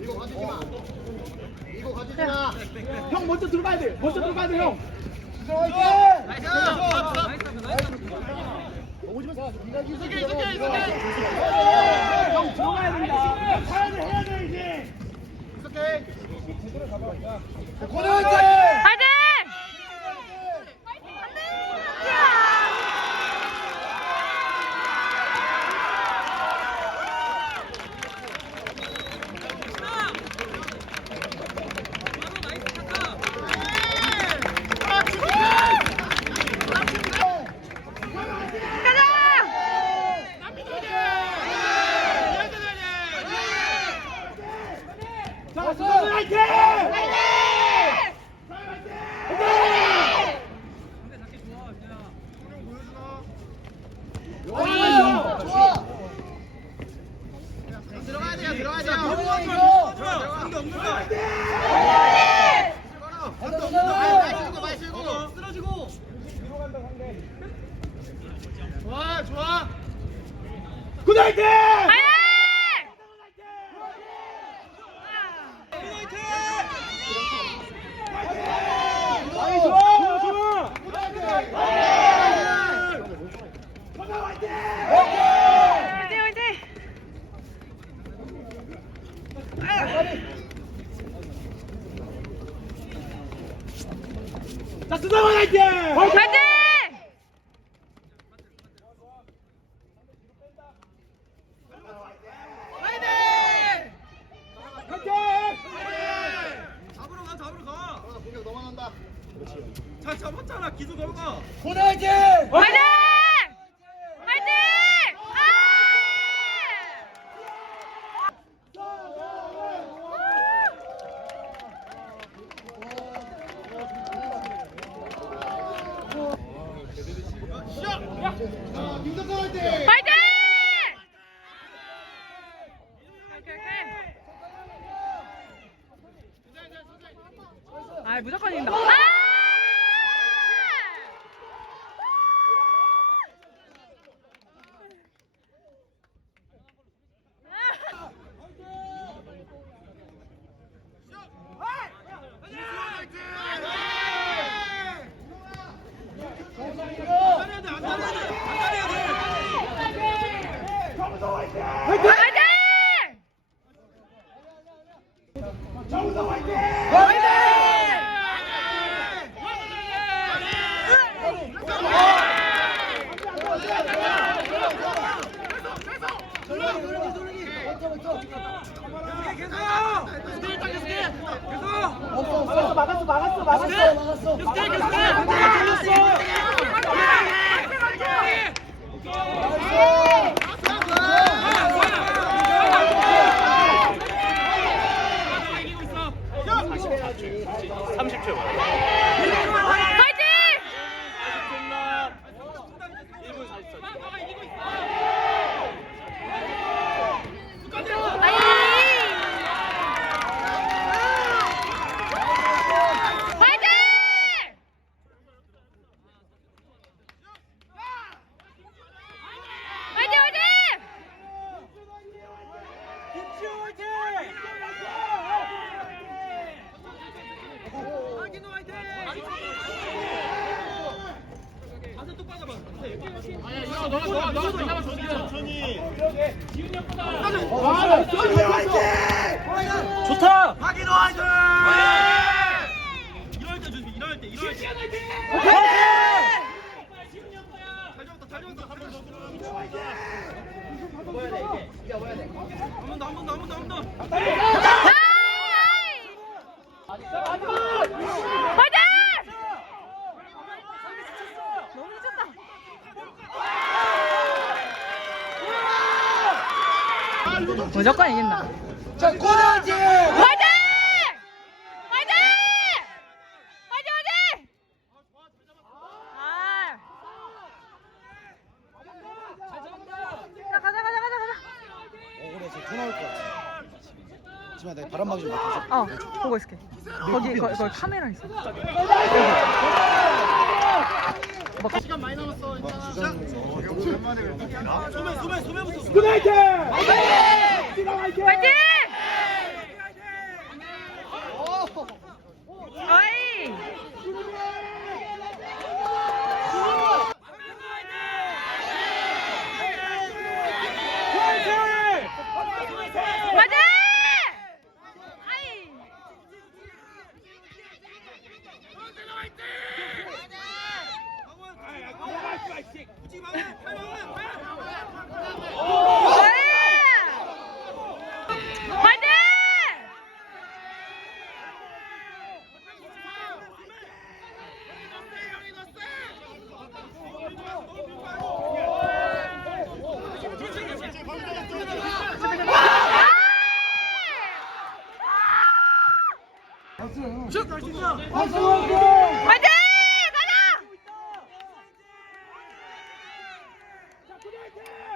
이거 가지지 마. 이거 가지지 마. 형 먼저 들어가야 돼. 먼저 들어가야 돼 형. 나이스. 이승기 이승기 이승기. 형 들어가야 된다. 가야 돼 해야 돼 이제. 이승기. 권해 자 수상원 화이팅 파이팅! 화이팅 잡으러 가 잡으러 가 공격 넘어간다 잘 잡았잖아 기수 걸어가 굿 화이팅! 파이팅! 아! 김석선 화이팅 파이팅! 오케이 오케이. 아 무조건 이긴다. 아! 파이팅! 정우성 화이팅 막았어 막았어 막았어 막았어 막았어. 파이팅! 좋다. 박인호 화이팅 이럴 때 준비 이럴 때 이럴 때. 잘 잡았다 잘 잡았다 한번 더. 한번 더 한 번 더 한 번 더 한 번 더. 파이팅! 너무 미쳤다. 무조건 이긴다. 자 고등학교 파이팅! 파이팅! 파이팅 파이팅! 아. 자, 가자 가자 가자. 어 그래 지금 더 나올 것 같아 하지만 내가 바람 막이 좀 맡아줘 어 보고 있을게. 거기 거기, 거기 카메라 있어. 뭐, 시간 많이 남았어 막 주장 소매 소매 소매부터. 굿 화이팅 수상 화이팅 파이팅! Take it!